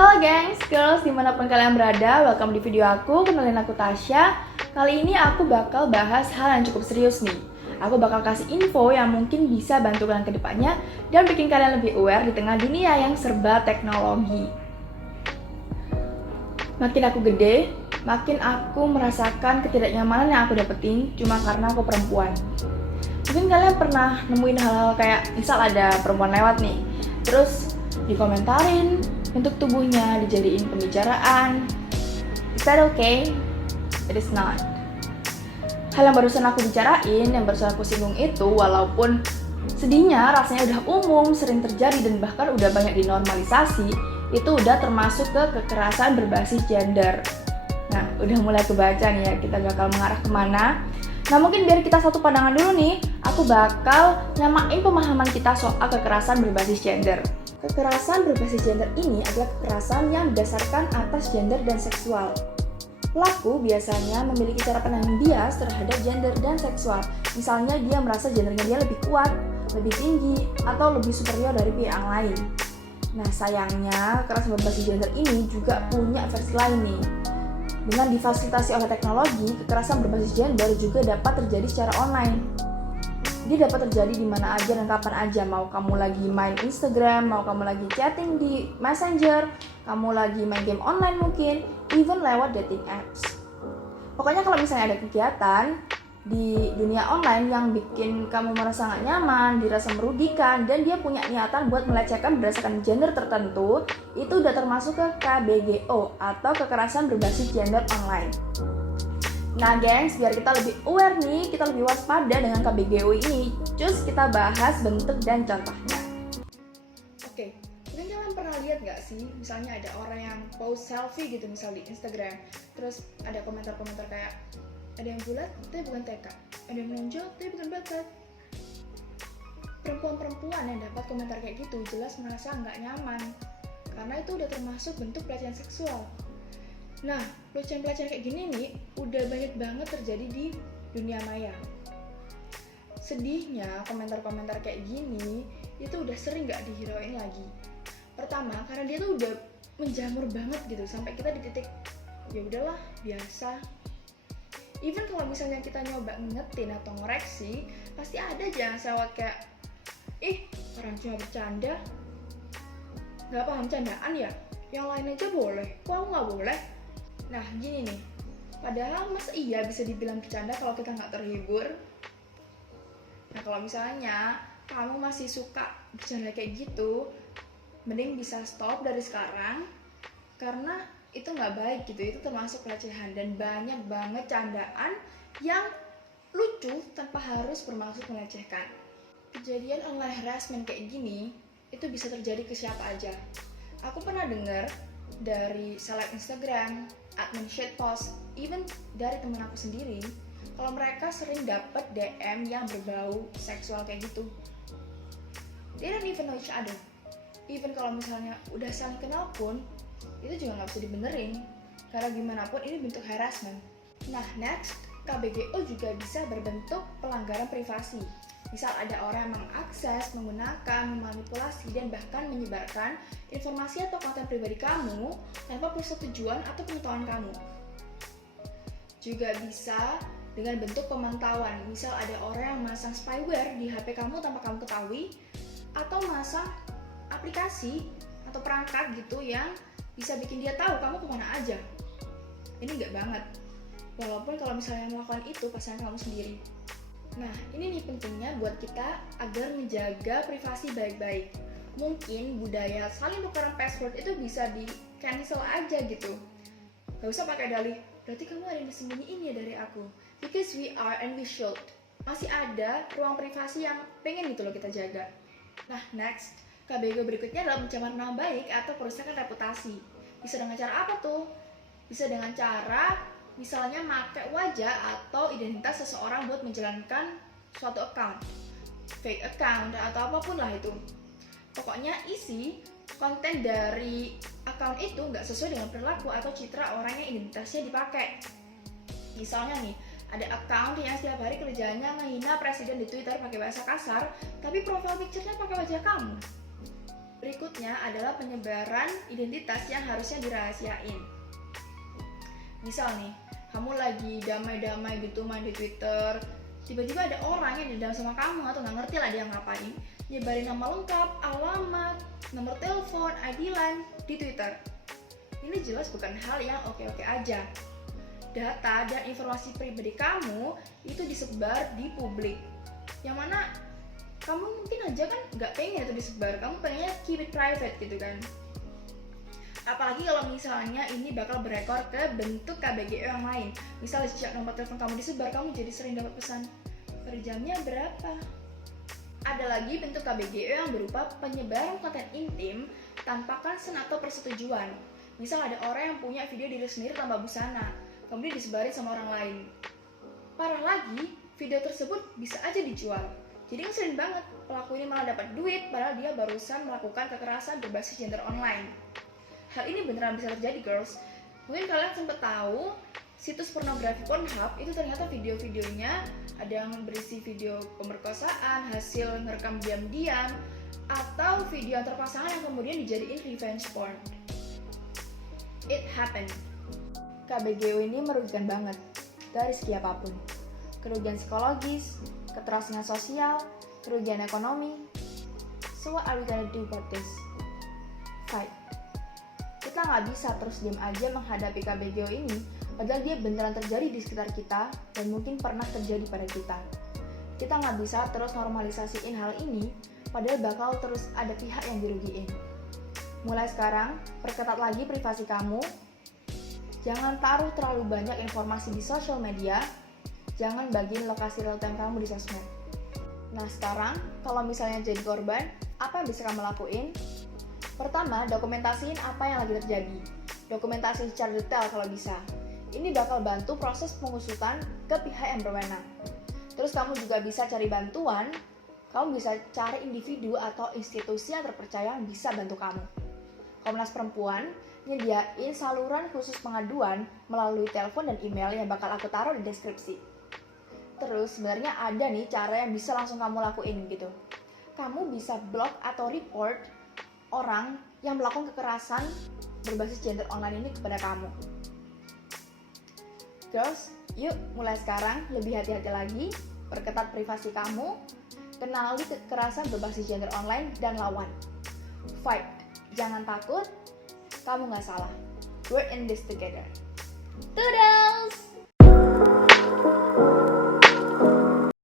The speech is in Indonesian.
Halo gengs, girls dimanapun kalian berada, welcome di video aku, kenalin aku Tasya. Kali ini aku bakal bahas hal yang cukup serius nih. Aku bakal kasih info yang mungkin bisa bantu kalian ke depannya dan bikin kalian lebih aware di tengah dunia yang serba teknologi. Makin aku gede, makin aku merasakan ketidaknyamanan yang aku dapetin cuma karena aku perempuan. Mungkin kalian pernah nemuin hal-hal kayak misal ada perempuan lewat nih, terus dikomentarin, bentuk tubuhnya dijadiin pembicaraan. Is that okay? It is not. Hal yang barusan aku bicarain, yang barusan aku singgung itu, walaupun sedihnya rasanya udah umum, sering terjadi dan bahkan udah banyak dinormalisasi, itu udah termasuk ke kekerasan berbasis gender. Nah, udah mulai kebaca nih ya, kita bakal mengarah kemana. Nah, mungkin biar kita satu pandangan dulu nih, aku bakal nyamain pemahaman kita soal kekerasan berbasis gender. Kekerasan berbasis gender ini adalah kekerasan yang berdasarkan atas gender dan seksual. Pelaku biasanya memiliki cara pandang bias terhadap gender dan seksual. Misalnya dia merasa gendernya dia lebih kuat, lebih tinggi, atau lebih superior dari pihak yang lain. Nah, sayangnya kekerasan berbasis gender ini juga punya versi lain nih. Dengan difasilitasi oleh teknologi, kekerasan berbasis gender juga dapat terjadi secara online. Dia dapat terjadi di mana aja dan kapan aja. Mau kamu lagi main Instagram, mau kamu lagi chatting di Messenger, kamu lagi main game online mungkin, even lewat dating apps. Pokoknya kalau misalnya ada kegiatan di dunia online yang bikin kamu merasa gak nyaman, dirasa merugikan, dan dia punya niatan buat melecehkan berdasarkan gender tertentu, itu udah termasuk ke KBGO atau kekerasan berbasis gender online. Nah gengs, biar kita lebih aware nih, kita lebih waspada dengan KBGO ini, cus kita bahas bentuk dan contohnya. Oke, mungkin kalian pernah lihat gak sih, misalnya ada orang yang post selfie gitu misal di Instagram, terus ada komentar-komentar kayak ada yang bulat tapi bukan tekad, ada yang menonjol tapi bukan bakat. Perempuan-perempuan yang dapat komentar kayak gitu jelas merasa nggak nyaman, karena itu udah termasuk bentuk pelecehan seksual. Nah, pelecehan-pelecehan kayak gini nih udah banyak banget terjadi di dunia maya. Sedihnya komentar-komentar kayak gini itu udah sering gak dihirauin lagi. Pertama, karena dia tuh udah menjamur banget gitu sampai kita di titik ya udahlah biasa. Even kalau misalnya kita nyoba ngingetin atau ngoreksi, pasti ada aja yang sewot kayak orang cuma bercanda, nggak paham candaan ya, yang lain aja boleh, kok aku nggak boleh. Nah gini nih, padahal masa iya bisa dibilang bercanda kalau kita nggak terhibur. Nah kalau misalnya kamu masih suka bercanda kayak gitu, mending bisa stop dari sekarang, karena itu nggak baik gitu, itu termasuk pelecehan. Dan banyak banget candaan yang lucu tanpa harus bermaksud melecehkan. Kejadian online harassment kayak gini itu bisa terjadi ke siapa aja. Aku pernah dengar dari seleb Instagram, admin shitpost, even dari teman aku sendiri, kalau mereka sering dapat DM yang berbau seksual kayak gitu. They don't even know each other. Even kalau misalnya udah saling kenal pun, itu juga nggak bisa dibenerin, karena gimana pun ini bentuk harassment. Nah next, KBGO juga bisa berbentuk pelanggaran privasi. Misal ada orang yang mengakses, menggunakan, memanipulasi, dan bahkan menyebarkan informasi atau konten pribadi kamu tanpa persetujuan atau pengetahuan kamu. Juga bisa dengan bentuk pemantauan. Misal ada orang yang masang spyware di HP kamu tanpa kamu ketahui, atau masang aplikasi atau perangkat gitu yang bisa bikin dia tahu kamu kemana aja. Ini nggak banget. Walaupun kalau misalnya melakukan itu pasangan kamu sendiri. Nah, ini nih pentingnya buat kita agar menjaga privasi baik-baik. Mungkin budaya saling tukeran password itu bisa di cancel aja gitu. Gak usah pakai dalih, berarti kamu ada yang disembunyiin ya dari aku. Because we are and we should. Masih ada ruang privasi yang pengen gitu loh kita jaga. Nah, next, KBGO berikutnya adalah pencemaran nama baik atau perusakan reputasi. Bisa dengan cara apa tuh? Bisa dengan cara misalnya pakai wajah atau identitas seseorang buat menjalankan suatu account, fake account atau apapun lah itu. Pokoknya isi konten dari account itu nggak sesuai dengan perilaku atau citra orang yang identitasnya dipakai. Misalnya nih, ada account yang setiap hari kerjanya ngehina presiden di Twitter pakai bahasa kasar, tapi profile picture-nya pakai wajah kamu. Berikutnya adalah penyebaran identitas yang harusnya dirahasiain. Misal nih, kamu lagi damai-damai gitu main di Twitter, tiba-tiba ada orang yang dendam sama kamu atau nggak ngerti lah dia ngapain, nyebarin nama lengkap, alamat, nomor telepon, ID line di Twitter. Ini jelas bukan hal yang oke-oke aja. Data dan informasi pribadi kamu itu disebar di publik, yang mana kamu mungkin aja kan nggak pengen itu disebar, kamu pengennya keep it private gitu kan. Apalagi kalau misalnya ini bakal berekor ke bentuk KBGO yang lain. Misal sejak nomor telepon kamu disebar, kamu jadi sering dapat pesan, per jamnya berapa. Ada lagi bentuk KBGO yang berupa penyebaran konten intim tanpa consent atau persetujuan. Misal ada orang yang punya video diri sendiri tanpa busana, kemudian disebarin sama orang lain. Parah lagi, video tersebut bisa aja dijual. Jadi ngeselin banget, pelaku ini malah dapat duit padahal dia barusan melakukan kekerasan berbasis gender online. Hal ini beneran bisa terjadi, girls. Mungkin kalian sempat tahu situs pornografi Pornhub itu ternyata video-videonya ada yang berisi video pemerkosaan, hasil ngerekam diam-diam, atau video antar pasangan yang kemudian dijadiin revenge porn. It happened. KBGO ini merugikan banget dari segi apapun. Kerugian psikologis, keterasingan sosial, kerugian ekonomi. So what are we gonna do about this? Fight. Kita nggak bisa terus diam aja menghadapi KBGO ini, padahal dia beneran terjadi di sekitar kita dan mungkin pernah terjadi pada kita. Kita nggak bisa terus normalisasiin hal ini, padahal bakal terus ada pihak yang dirugiin. Mulai sekarang, perketat lagi privasi kamu. Jangan taruh terlalu banyak informasi di sosial media. Jangan bagiin lokasi real time kamu di sosmed. Nah sekarang, kalau misalnya jadi korban, apa yang bisa kamu lakuin? Pertama, dokumentasiin apa yang lagi terjadi. Dokumentasi secara detail kalau bisa. Ini bakal bantu proses pengusutan ke pihak yang berwenang. Terus kamu juga bisa cari bantuan. Kamu bisa cari individu atau institusi yang terpercaya yang bisa bantu kamu. Komnas Perempuan nyediain saluran khusus pengaduan melalui telepon dan email yang bakal aku taruh di deskripsi. Terus sebenarnya ada nih cara yang bisa langsung kamu lakuin gitu. Kamu bisa blog atau report orang yang melakukan kekerasan berbasis gender online ini kepada kamu. Girls, yuk mulai sekarang lebih hati-hati lagi, perketat privasi kamu, kenali kekerasan berbasis gender online dan lawan. Fight, jangan takut, kamu gak salah. We're in this together. Toodles!